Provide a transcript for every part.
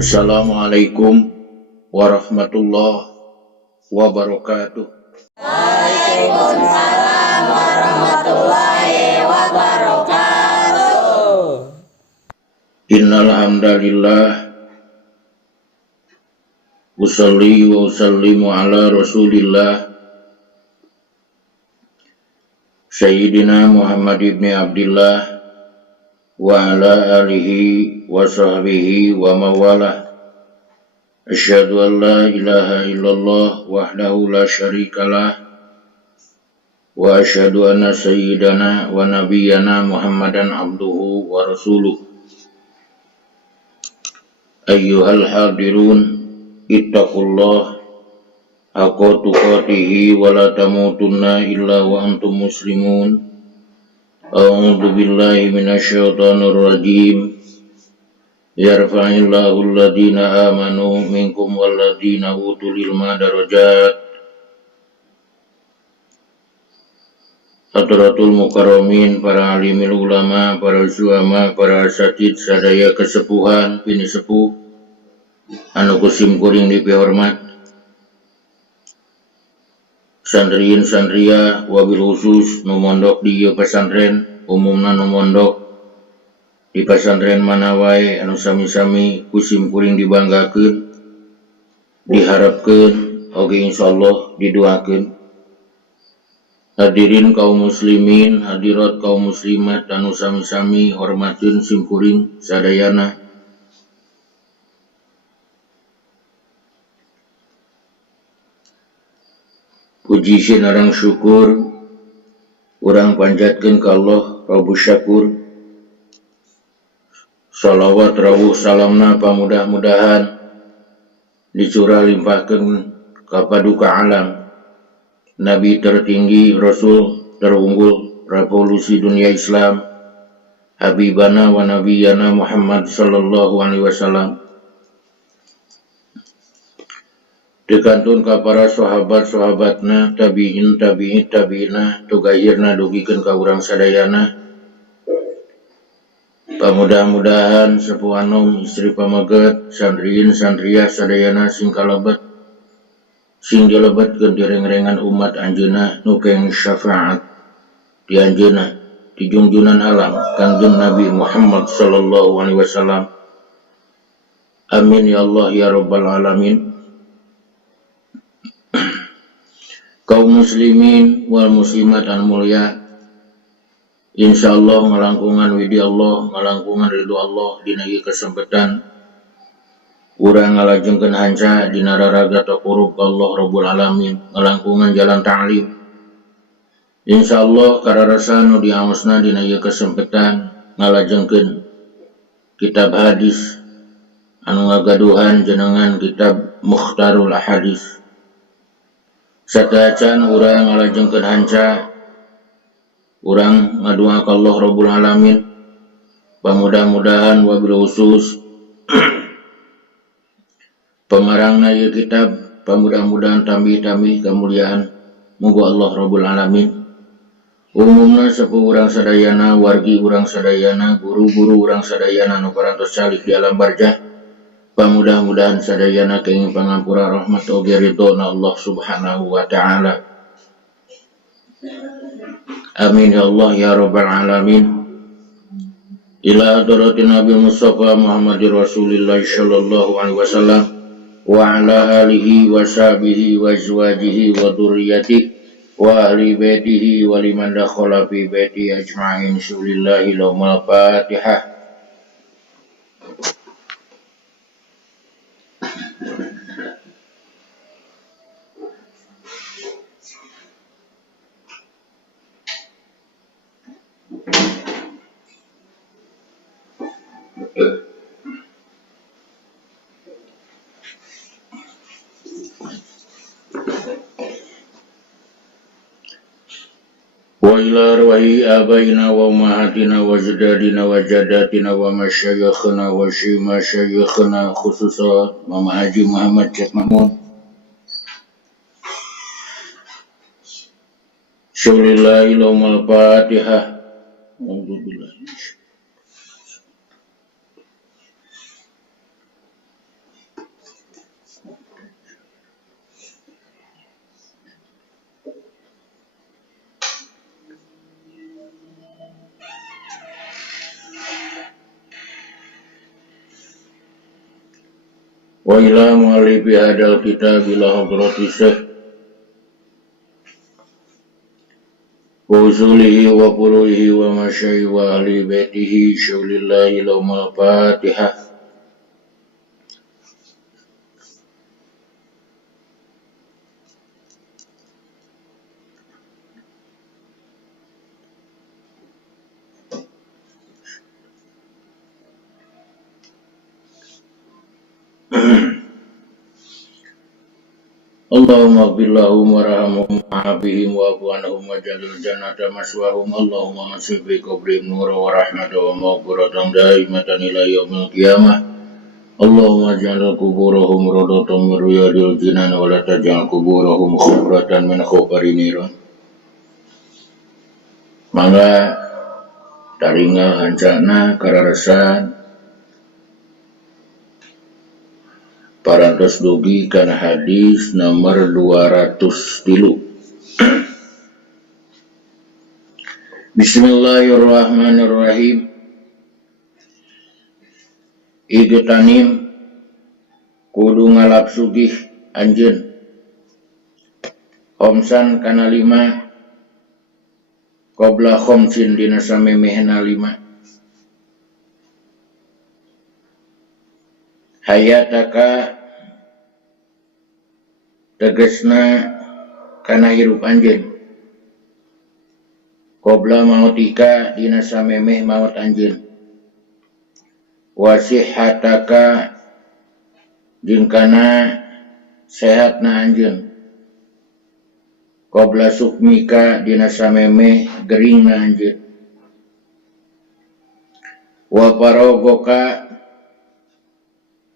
Assalamualaikum warahmatullahi wabarakatuh. Waalaikumsalam warahmatullahi wabarakatuh. Innal hamdalillah usolli wa usallimu ala Rasulillah Sayyidina Muhammad ibn Abdillah wa ala alihi wa sahbihi wa mawalah. Asyhadu an la ilaha illallah wahdahu la syarikalah wa asyhadu anna sayyidana wa nabiyyana Muhammadan abduhu wa rasuluh. Ayyuhal hadirun ittaqullah haqqa tuqatihi wa la tamutunna illa wa antum muslimun. A'udzu billahi minasyaitonir rajim. Yarfa'illahu alladhina amanu minkum walladhina utul ilma darajat. Hadratul mukarramin, para alimil ulama, para ulama, para asatid sadaya kesepuhan pini sepuh anu kusim kuring dipihormat, sandriin sandria wabil khusus nu mondok di ieu pesantren, umumna nu mondok di pesantren mana wae anu sami-sami kusim kuring dibanggakeun, diharapkeun oge insyaallah didoakeun. Hadirin kaum muslimin, hadirat kaum muslimat anu sami-sami hormatkeun sim kuring sadayana. Puji sinarang syukur urang panjatkeun ka Allah Rabbus Syakur. Shalawat rawuh salamna pamudah-mudahan dicurah limpahkeun ka paduka alam, Nabi tertinggi, Rasul terunggul revolusi dunia Islam, Habibana wa Nabiyana Muhammad sallallahu alaihi wasallam. Dikantun ka para sahabat-sahabatna, tabi'in, tabi'ina, tugayirna dugikeun ka urang sadayana. Pamudah-mudahan sepuh anom, istri pamaget, sandriin, sandriah sadayana sing kalebet, sing dilebetkeun direng-rengan umat anjeunna nu keng syafaat di anjeunna di junjunan alam Kangjeng Nabi Muhammad sallallahu alaihi wasallam. Amin ya Allah ya rabbal alamin. Kaum muslimin wal muslimat an mulia, insyaallah ngalangkungan widi Allah, ngalangkungan ridho Allah dina ieu kesempatan urang ngalajengkeun hanca dina raraga taqurrub ka Allah Rabbul Alamin, ngalangkungan jalan ta'lim. Insyaallah kararasa nu diaosna dina ieu kesempatan ngalajengkeun kitab hadis anu ngagaduhan jenengan kitab Mukhtarul Ahadits. Sadacan urang ngalajengkeun hanca, urang ngadoa ka Allah Rabbul Alamin, pamudah-mudahan wabil khusus pemarangna ieu kitab, pamudah-mudahan tambih-tambih kemuliaan muga Allah Rabbul Alamin. Umumna sepuh urang sadayana, wargi urang sadayana, guru-guru urang sadayana nu parantos calik di alam barzah, pamudah-mudahan sadayana kenging pangampura rahmat oge ridhona Allah Subhanahu wa taala. Amin ya Allah ya rabbal alamin. Ila hadratin Nabi Mustafa Muhammadir Rasulillah sallallahu alaihi wasallam wa ala alihi wa sahbihi wa azwajihi wa dzurriyyatihi wa ahli baitihi wa liman dakhala fi baiti ajma'in. Bismillahi lahumul Fatihah. Wa ila arwahi abaina wa ummahatina wa ajdadina wa jaddatina wa masyayikhina wa masyayikhina khususan Mama Haji Muhammad Syekh Mahmud. Syulillahi lahumul Fatihah. wa ila mu'allifi hadal kitab ila hadrati syekh wa usulihi wa furu'ihi wa masyai wa ahli baitihi syaulillahi lahumul fatihah. Allahumma ighfir lahum warhamhum wa'afihim wa'fu anhum waj'alil jannata maswahum. Allahumma ansib bi qabrihim nura wa rahmatan wa maghfiratan daimatan ila yaumil qiyamah. Allahumma ij'al quburahum rawdatan min riyadil jinan wa la taj'al quburahum khubratan min khubari niran. Mangga taringal hancana kararasan parantos dugi kana hadis nomor 203. Bismillahirrahmanirrahim. Igtanim kudu ngalap sugih anjeun khomsan kana 5 qabla khomsin dina samemehna 5 hayataka tegesna kana hirup anjeun qabla mautika dina samemeh maut anjeun wasihataka jeung kana sehatna anjeun qabla sukmika dina samemeh geringna anjeun wa parogoka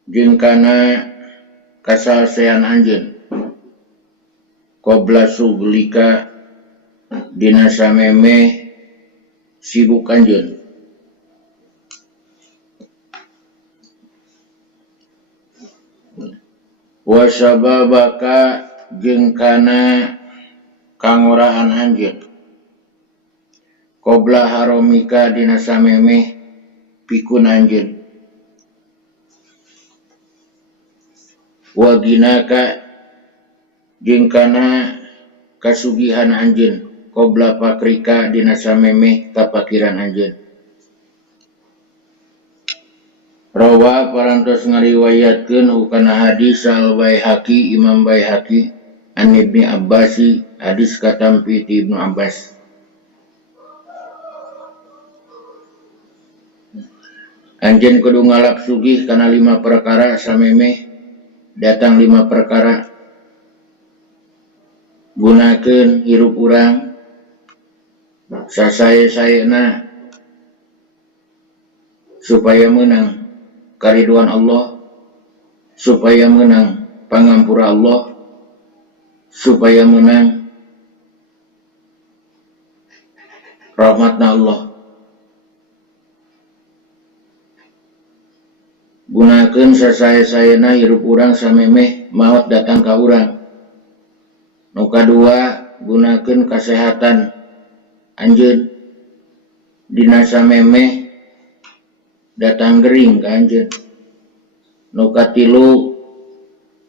jeung kana kasalsean anjeun qabla suglika dina samemeh sibuk anjeun wa sababaka jeung kana kangoraan anjeun qabla haromika dina samemeh pikun anjeun wa ginaka jeung kana kasugihan anjeun qabla pakrika dina samemeh kapakiran anjeun. Rawa parantos ngariwayatkeun hukana hadis al Baihaqi Imam Baihaqi an Ibnu Abbasi hadis katampi ti Ibnu Abbas. Anjeun kudu ngalap sugih kana 5 perkara samemeh datang 5 perkara gunakeun hirup urang sasae-saena supaya menang kariduan Allah, supaya menang pangampura Allah, supaya menang rahmatna Allah. Gunakeun sasae-saena hirup urang samemeh maot datang ka urang. Nu kadua gunakeun kasehatan anjeun dina samemeh datang gering ka anjeun. Nu katilu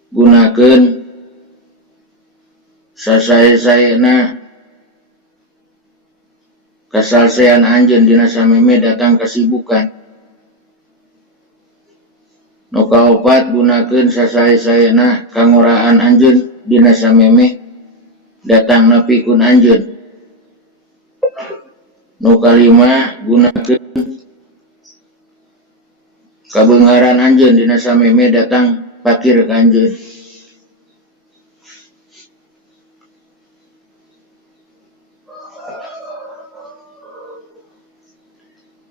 gunakeun sasae-saena kasalsean anjeun dina samemeh datang kasibukan. Nu kaopat gunakeun sasae-saena kangoraan anjeun dina samemeh datang napikun anjeun. Nu kalima gunakeun kabeungaran anjeun dina samemeh datang pakir ka anjeun.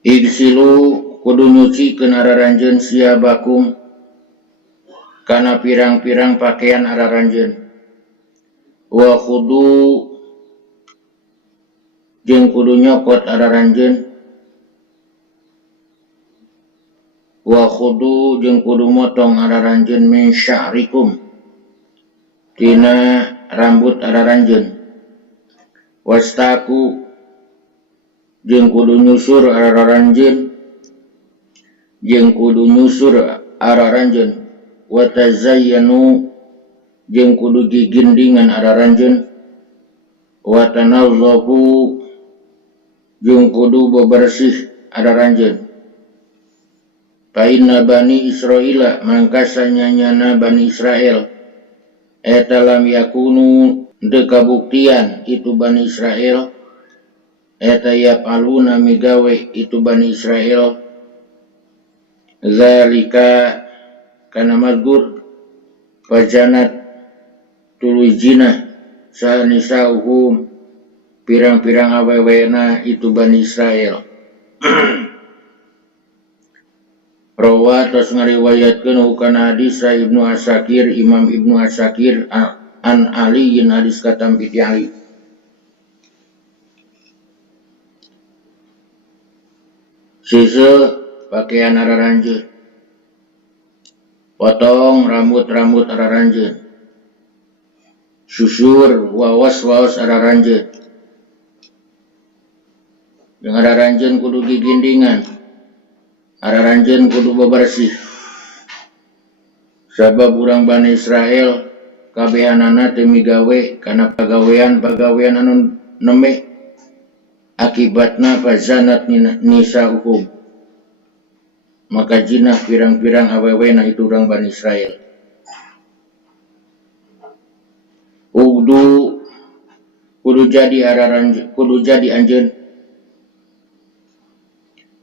Igsilu kudu nyucikeun araranjeun siabakum kana pirang-pirang pakaian araranjeun. Wa kudu jeung kudu nyokot araranjeun. Wa kudu jeung kudu motong araranjeun min sya'rikum tina rambut araranjeun. Wastaku jeung kudu nyusur araranjeun jeung kudu nyusur araranjeun wa tazayyanu jeung kudu gigindingan araranjeun wa tanazzafu jeung kudu bebersih araranjeun. Fa inna bani Israila mangka sanyanyana bani Israel eta lam yakunu de kabuktian itu bani Israel eta yapaluna migawe itu bani Israel zalika kana mazkur fajanat tuluy zina sanisauhum pirang-pirang awewena itu bani Israel. Rawa tos ngariwayatkeun hukana hadis Ibnu Asakir Imam Ibnu Asakir an aliin hadis katam piti Ali. Sise pakaian araranjeun, potong rambut araranjeun, susur wawas araranjeun, jeung araranjeun kudu gigindingan, araranjeun kudu bebersih. Sabab urang Bani Israel kabehanana teu migawe kana pagawean anu neme akibatna fazanat nisauhum maka jinah pirang-pirang awewena itu urang Bani Israel. Kudu jadi anjeun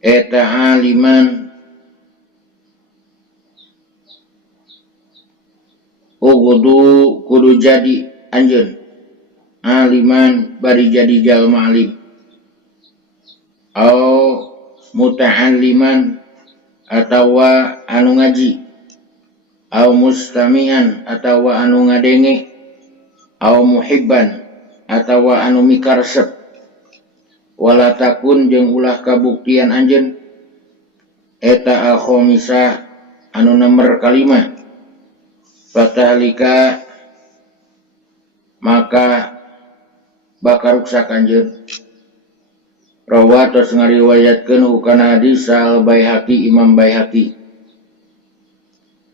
eta aliman kudu jadi anjeun aliman bari jadi jalma alim au muta'alliman atawa anu ngaji au mustami'an atawa anu ngadenge au muhibban atawa anu mikaresep wala takun jeung ulah kabuktian anjeun eta al-khamisah anu nomor kalima fatahlika maka bakal ruksak anjeun. Rawa tos ngariwayatkeun hukana hadis al-Baihaqi Imam Baihaqi.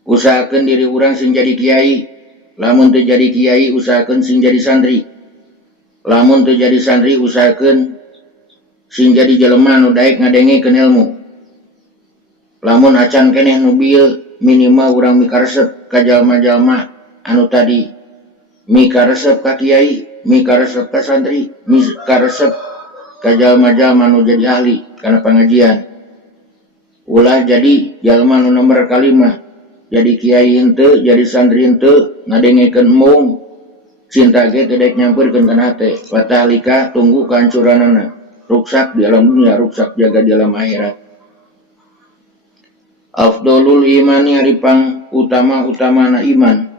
Usahakeun diri urang sing jadi kiai, lamun teu jadi kiai usahakeun sing jadi santri. Lamun teu jadi santri usahakeun sing jadi jelema nu daek ngadengekeun ilmu. Lamun acan keneh nu bieu minimal urang mikaresep ka jalma-jalma anu tadi, mikaresep ka kiai, mikaresep ka santri, mikaresep ka jalma-jalma nu jadi ahli kana pengajian. Ulah jadi jalma nu nomor kalima, jadi kiai henteu, jadi santri henteu, ngadengekeun mung cinta ge teu daek nyampeurkeun kana hate. Fatahlika tunggu kahancuranana, ruksak di alam dunia, ruksak jaga di alam akhirat. Afdolul imani haripang utama-utamana iman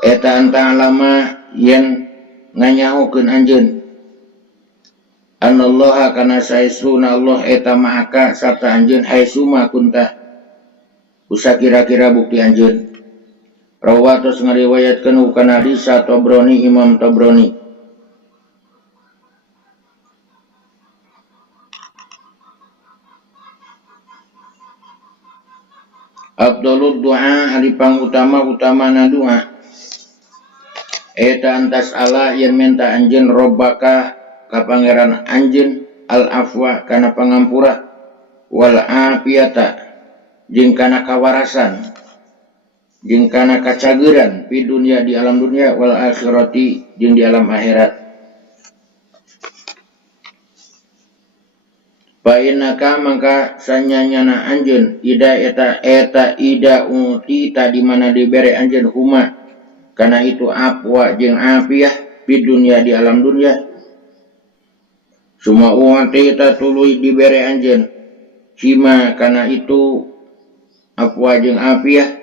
eta anta alama yen nganyahokeun anjeun anallaha kana saestuna Allah eta ma'aka sarta anjeun haitsuma kunta usa kira-kira bukti anjeun. Rawa tos ngariwayatkeun hukana hadis Tabrani Imam Tabrani. Abdulud doa haripang utama-utamana doa eta antas Allah yang minta anjeun robbaka ka pangeran anjeun al afwa kana pangampura wal afiyata jeung kana kawarasan jeung kana kacageuran di dunia di alam dunia wal akhirati jeung di alam akhirat. Fa innaka mangka sanyanyana anjeun ida eta ida uti tadi mana dibere anjeun huma kana itu afwa jeung afiyah di dunia di alam dunia. Suma uati ta tuluy dibere anjeun hima kana itu afwa jeung afiyah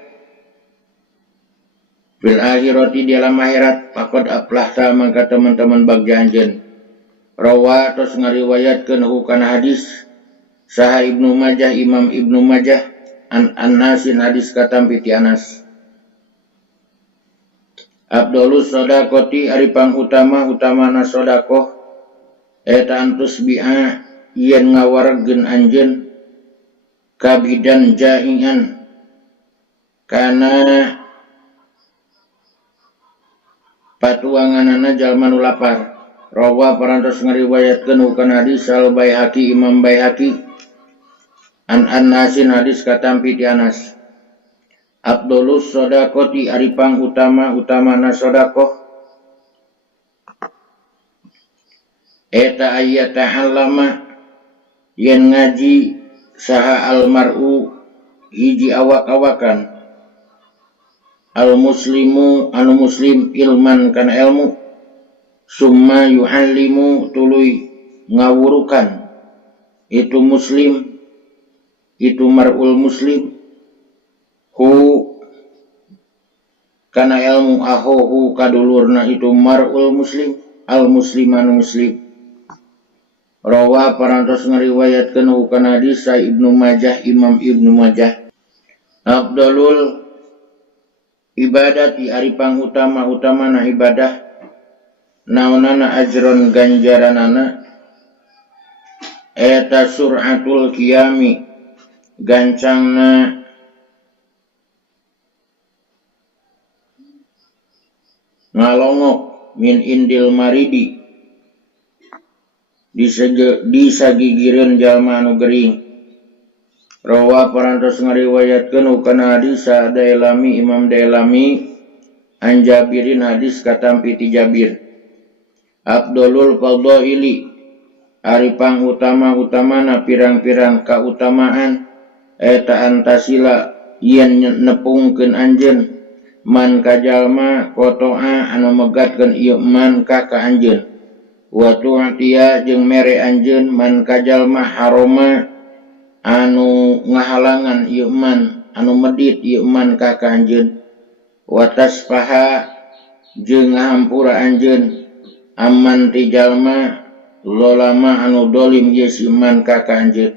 fil akhirati di alam akhirat faqad aflahta mangka teman-teman bagja anjeun. Rawa tos ngariwayatkeun hukana hadis saha Ibnu Majah Imam Ibnu Majah an Anasin hadis katam piti Anas. Abdulus sodakoti aripang utamana sodakoh eta antus bi'a yen ngawargeun anjeun kabidan jahian kana patuanganana jalma nu lapar. Rawa parantos ngariwayatkeun hukana hadis al Baihaqi Imam Baihaqi an Anasin hadis katampi ti Anas. Abdulus sodakoti aripang utamana sodakoh eta ayata halama yen ngaji saha almar'u hiji awak-awakan al muslimu anu muslim ilman kana ilmu summa yuhallimu tuluy ngawurukan itu muslim itu mar'ul muslim hu kana ilmu ahohu kadulurna itu mar'ul muslim al muslimanu muslim. Rawa parantos ngariwayatkeun hukana hadis sa Ibnu Majah Imam Ibnu Majah. Abdulul ibadati aripang utamana ibadah naonana ajron ganjaranana eta sur'atul qiyami gancangna ngalongok min indil maridi disagigireun jalma anu gering. Rawa parantos ngariwayatkeun hukana hadis sa Dailami Imam Dailami an Jabirin hadis katampi ti Jabir. Abdulul fadhaili aripang utamana pirang-pirang kautamaan eta antasila yen nepungkeun anjeun man kajalma kotoa anu megatkeun ieu man ka anjeun wa tu'tiya jeung mere anjeun man kajalma haroma anu ngahalangan ieu man anu medit ieu man ka anjeun wa tasfaha jeung ngahampura anjeun amman ti jalma lolama anu dolim ieu si man ka anjeun.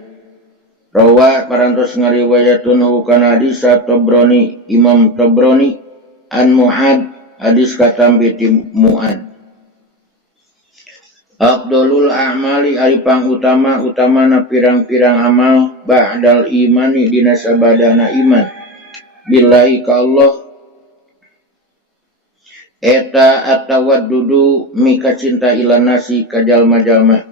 Rawa parantos ngariwayatkeun hukana hadis Tabrani Imam Tabrani an Mu'ad hadis katampi ti Mu'ad. Abdulul a'mali aripang utamana pirang-pirang amal ba'dal imani dina sabadana iman billahi ka Allah eta atawaddudu mika cinta ila nasi ka jalma-jalma.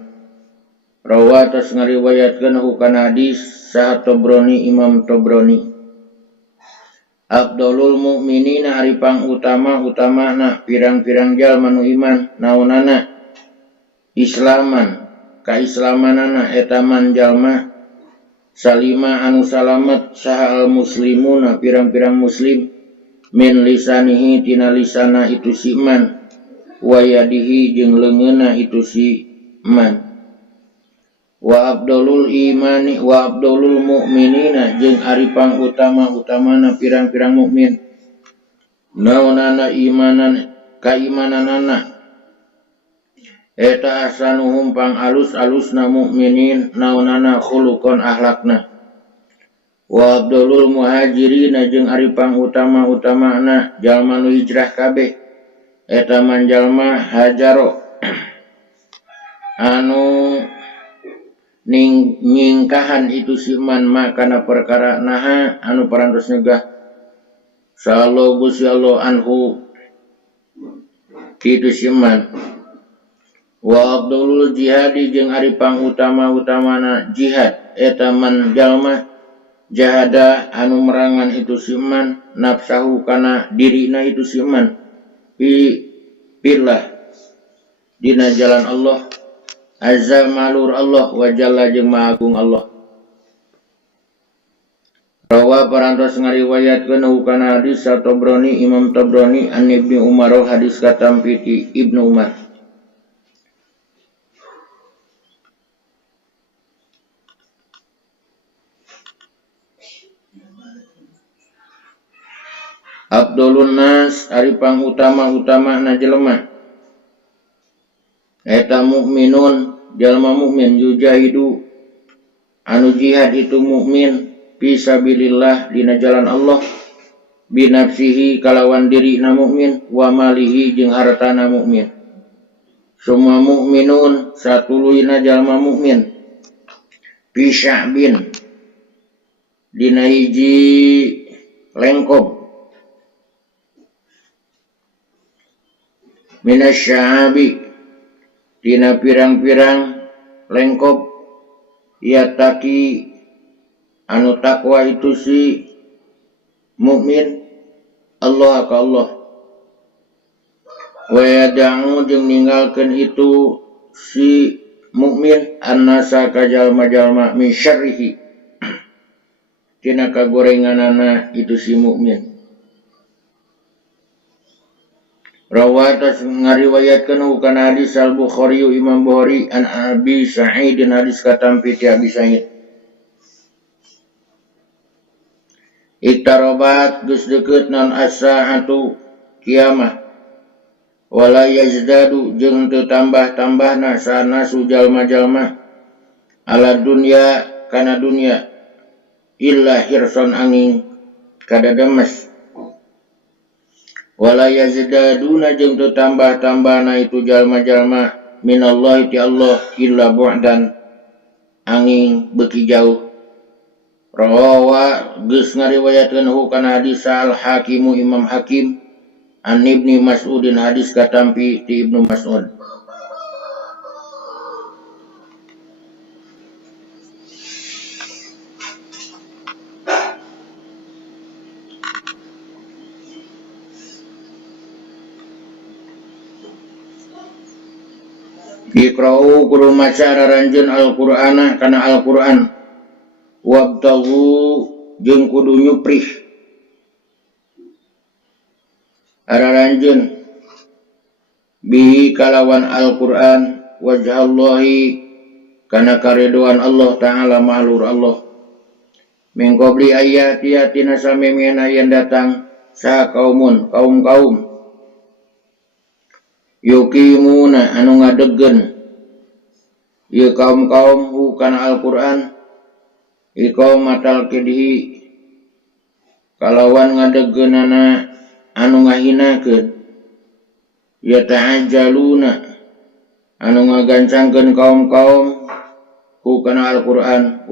Rawa tas ngariwayatkeun hukana hadis sa Tabrani Imam Tabrani. Abdulul mukminina aripang utamana pirang-pirang jalma nu iman naonana islaman kaislamanana eta man jalma salima anu salamet saha al muslimuna pirang-pirang muslim min lisanihi tina lisana itu si man wa yadihi jeung leungeunna itu si man wa abdulul imani wa abdulul mukminina jeung aripang utamana pirang-pirang mukmin naonana imanan kaimananana eta asanuhum pang alus-alusna mukminin naonana khuluqan akhlakna wa abdulul muhajirina jeung aripang utamana jalma nu hijrah kabeh eta man jalma hajaro anu nyingkahan itu si man makana perkara naha anu parantos nyegah sallallahu Gusti Allah anhu kitu si man. Wa abdulul jihadi jeung aripang utamana jihad eta man jalma jahada anu merangan itu si man nafsahu kana dirina itu si man pillah dina jalan Allah azza malur Allah wa jalla jeung maha agung Allah. Rawa parantos ngariwayatkeun hukana hadis Tabrani Imam Tabrani an Ibnu Umar hadis katampi ti Ibnu Umar. Abdulun nas aripang utamana jelema eta mukminun jalma mukmin yujahidu anu jihad itu mukmin fisabilillah dina jalan Allah binafsihi kalawan dirina mukmin wa malihi jeung hartana mukmin. Semua mukminun satuluina jalma mukmin fi sya'bin dina hiji lengkop minasya'abi tina pirang-pirang lengkop yataki anu takwa itu si mukmin Allah ka Allah wa yada'u jeung ninggalkeun itu si mukmin annasa ka jalma-jalma min syarrihi tina kagorenganana itu si mukmin. Rawatas ngariwayatkeun kana hadis al-Bukhari Imam Bukhari an Abi Sa'id hadis katampi ti Abi Sa'id. Iktarabat geus deukeut naon as-saatu kiamah wala yazdadu jeung teu tambah-tambahna sanasu jalma-jalma ala dunya kana dunya illa hirson angin kada demes wala yazdaduna jeung teu tambah-tambahna itu jalma-jalma minallahi ti Allah illa bu'dan angin beuki jauh. Rawa geus ngariwayatkeun kana hadis al-Hakim Imam Hakim an Ibnu Mas'udin hadis katampi ti Ibnu Mas'ud. Iqra'u kudu maca raranjeun Al-Qur'ana kana Al-Qur'an wabtaghu jeung kudu nyuprih raranjeun bihi kalawan Al-Qur'an wajhallahi kana karidhoan Allah taala mahlur Allah min qabli ayatina samemena yen datang sa kaumun kaum yuqimuna anu ngadegkeun ieu kaum-kaum kana Al-Qur'an iqamatal qidhi kalawan ngadegkeunana anu ngahinakeun yata'ajjaluna anu ngagancangkeun kaum-kaum kana Al-Qur'an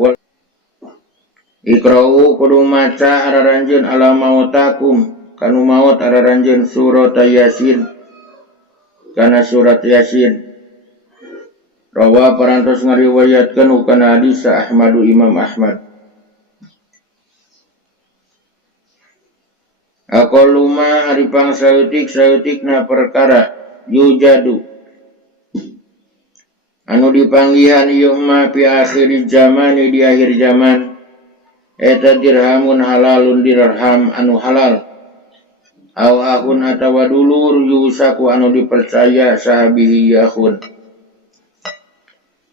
iqra'u kudu maca araranjeun ala mautakum kanu maut araranjeun surat Yasin kana surat Yasin. Rawa parantos ngariwayatkeun kana hadis Ahmadu Imam Ahmad. Aqalluma ari pangsaeutik-saeutikna perkara yujadu anu dipanggihan ieu mah fi akhir zaman di akhir zaman eta dirhamun halalun dirham anu halal aw ahun atawa dulur yusaku anu dipercaya sahabihi yahun.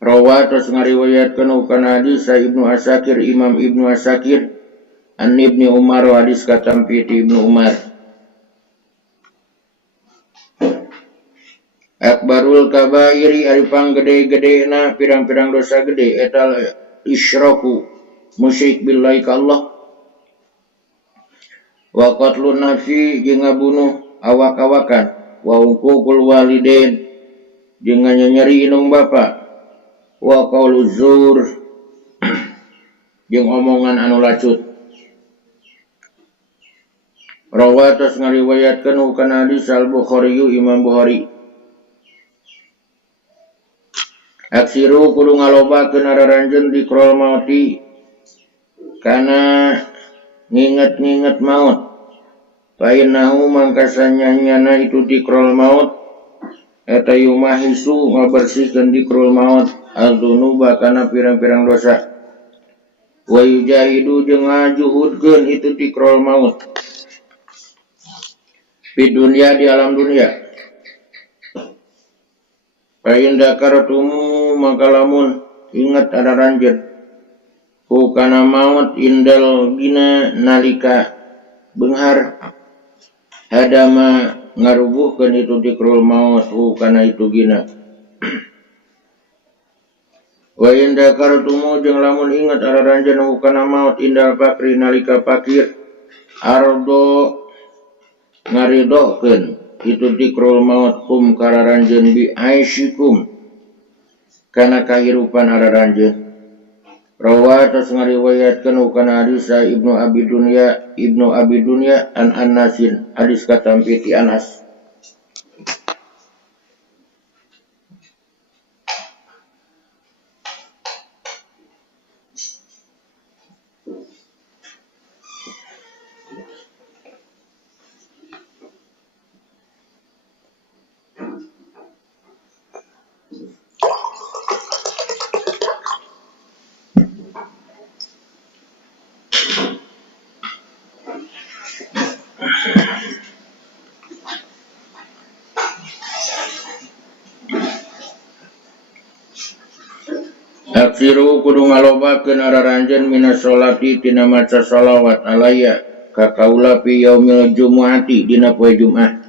Rawa tos ngariwayatkeun kana hadis Ibnu Asakir Imam Ibnu Asakir an Ibnu Umar hadis katampi ti Ibnu Umar. Akbarul kabairi ari panggede-gedena pirang-pirang dosa gede eta isyraku musyrik billahi ka Allah wa qatlun nafsi jeung ngabunuh awak-awakan wa uququl walidain jeung nyanyeri indung bapa wa qauluz zur jeung omongan anu lacut. Rawa tos ngariwayatkeun kana hadis al-Bukhari Imam Bukhari. Aksiru kudu ngalobakeun araranjeun dikrol mauti kana nginget-nginget maut. Fainahu mangkasanyana itu dikrol maut eta yumahisu ngabersihkeun dikrol maut al-dunuba kana pirang-pirang dosa. Wa yujahidu jeung ngajuhudkeun itu dikrol maut di dunia di alam dunia. Fa in dakaratumu maka lamun ingat araranjeun ku kana maut indal gina nalika beunghar hadama ngarubuhkeun itu dikrul maut ku kana itu gina. Wa in dakaratumu jeung lamun ingat araranjeun ku kana maut indal fakri nalika fakir ardo ngaridokeun itu dikrul maut kum kararanjeun bi aisyikum kana kahirupan araranjeun. Rawa atas ngariwayatkan ukana hadis Ibnu Abi Dunya an Anasin hadis katampi ti Anas. Aksiru kudu ngalobakeun araranjeun minas sholati tina maca sholawat alaya ka kaula fi yaumil jumuati dina poe Jumat.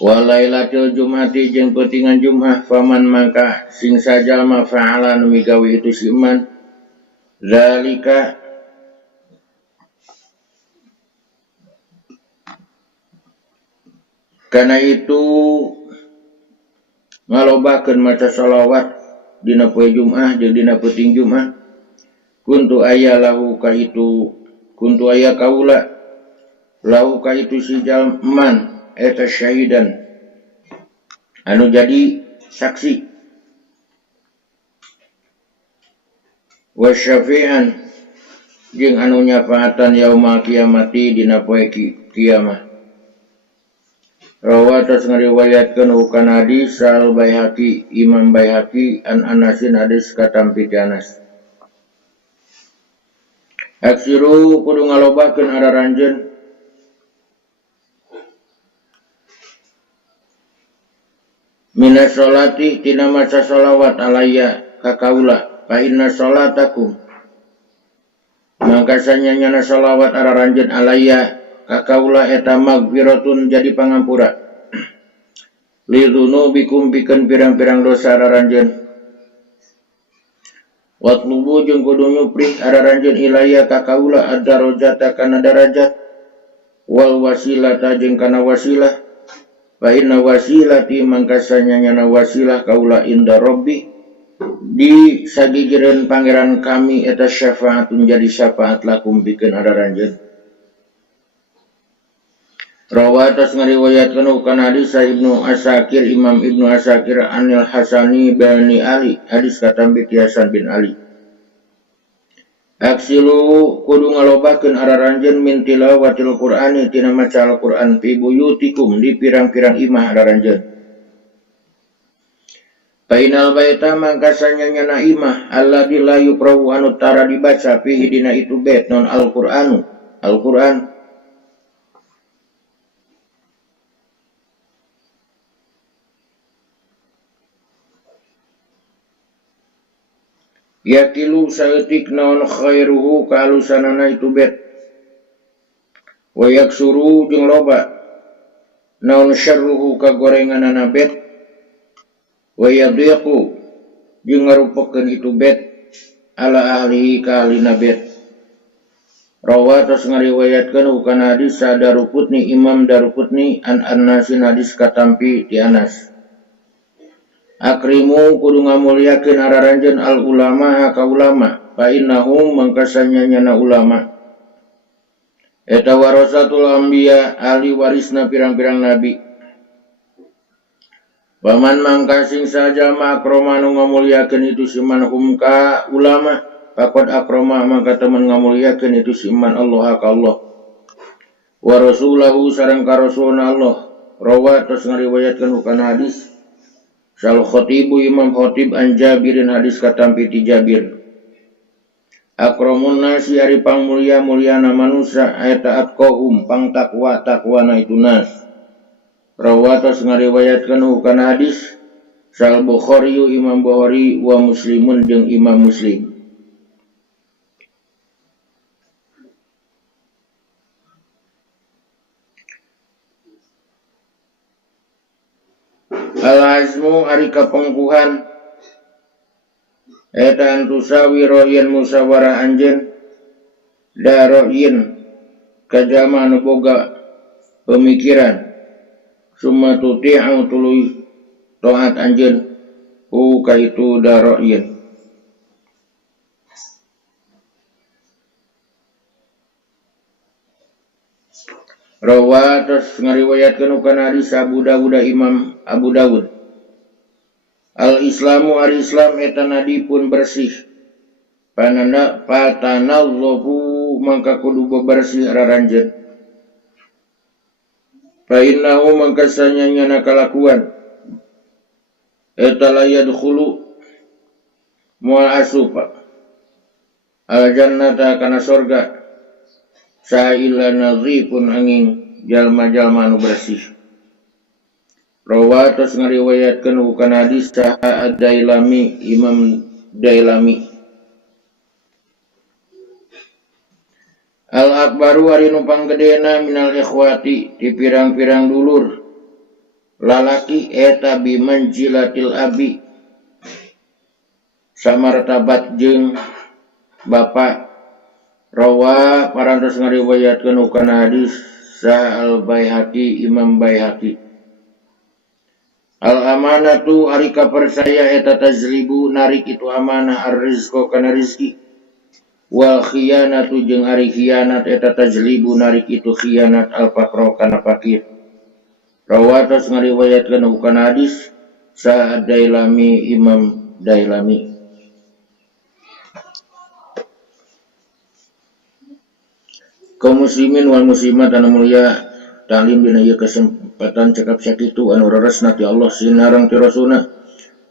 Wa lailatul jumuati jeung peutingan Jumat faman mangka sing sajalma fa'ala nu migawe itu si iman zalika kana itu ngalobakeun maca sholawat dina poe Jumat jeung dina peuting Jumat kuntu aya kaula lahu ka itu si jalman eta syahidan anu jadi saksi wa syafi'an jeung anu nyafaatan yaumul kiamati dina poe kiamat. Rawa atas ngariwayatkeun ukana hadis Al Baihaqi Imam Baihaqi an Anasin hadis katampi ti Anas. Aksiru kudu ngalobakeun araranjeun minas sholati tina maca sholawat alaya ka kaula fa inna sholatakum mangka sanyana sholawat araranjeun alaya ka kaula eta magfiratun jadi pangampura lidzunubikum pikeun pirang-pirang dosa araranjeun watlubu jeung kudu nyupri araranjeun ilaya ka kaula ad-darajata kana darajat wal wasilata jeung kana wasilah fa inna wasilati mangka sanyana wasilah kaula inda rabbi di sagigireun pangeran kami eta syafaatun jadi syafaat lakum pikeun araranjeun. Rawa atas ngariwayatkeun ukana hadis Ibnu Asakir Imam Ibnu Asakir anil Hasani bani Ali hadis katampi ti Hasan bin Ali. Aksilu kudu ngalobakeun araranjeun min tilawatil Qur'ani tina maca Al-Qur'an fi buyutikum di pirang-pirang imah araranjeun. Bainal baita mangka sanyana imah alladzi la yuqra'u anu tara dibaca fihi dina itu bait non Al-Qur'an yakilu saeutik naon khairuhu kalusanana itu bet wa yaksuru jeung loba naon syarruhu kagorenganana bet wa yadhiqu jeung ngarupakeun itu bet ala ahlihi ka ahlina bet. Rawa atas ngariwayatkeun ukana hadis Daraqutni Imam Daraqutni an Anasin hadis katampi ti Anas. Akrimu kudu ngamulyakeun araranjeun al ulama ka ulama fa innahum mangka sanyana ulama eta warasatul anbiya ahli warisna pirang-pirang nabi. Paman mangka sing saja makroma nu ngamulyakeun itu siman ka ulama faqad akrama mangka temen ngamulyakeun itu siman Allah ka Allah wa rasulahu sareng ka rasulna Allah. Rawa atas ngariwayatkeun ukana hadis Sal Khotibu Imam Khotib an Jabirin hadis katampi ti Jabir. Akramun nasi ari pangmulia-muliana manusia eta atqahum pang takwana itu nas. Rawa atas ngariwayatkeun ukana hadis Sal Bukhari Imam Bukhari wa Muslimun jeung Imam Muslim. Al-azmu ari kapengkuhan eta antusawi royen musawarah anjeun daroyin kajama anu boga pemikiran summa tuti'u tuluy taat anjeun ka itu daroyin. Rawa terus ngariwayatkeun kana hadis Abu Dawud Imam Abu Dawud. Al-Islamu al-Islam eta nadipun bersih. Patanallahu mangka kudu bebersih raranjeun. Fa innahu mangka sanyana kalakuan eta la yadkhulu mual asupa al-jannata kana surga sa'ila nadhifun angin jalma-jalma anu bersih. Rawa tos ngariwayatkeun kana hadis Ad-Dailami Imam Dailami. Al-akbaru ari nu panggedena minal ikhwati di pirang-pirang dulur lalaki eta bimanjilatil abi samartabat jeung bapak. Rawa parantos ngariwayatkeun kana hadis Al-Baihaqi Imam Baihaqi. Al-amanatu ari kapercaya eta tajlibu narik itu amanah ar-rizqa kana rizki. Wal khiyanatu jeung ari khianat eta tajlibu narik itu khianat al-faqra kana fakir. Rawa tos ngariwayatkeun kana hadis Dailami Imam Dailami. Kaum muslimin wal muslimat anu mulia, taklim dina ieu kesempatan cekap sakitu anu raresna ti Allah sinareng ti Rasulna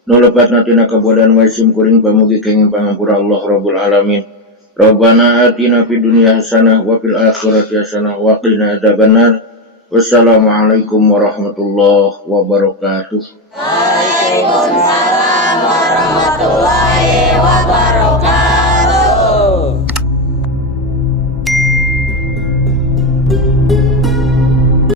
nu lepatna tina kabodan wa sim kuring pamugi kenging pangampura Allah Rabbul Alamin. Rabbana atina fid dunya hasanah wa fil akhirati hasanah wa qina adzabannar. Wassalamualaikum warahmatullahi wabarakatuh. Waalaikumsalam warahmatullahi wabarakatuh.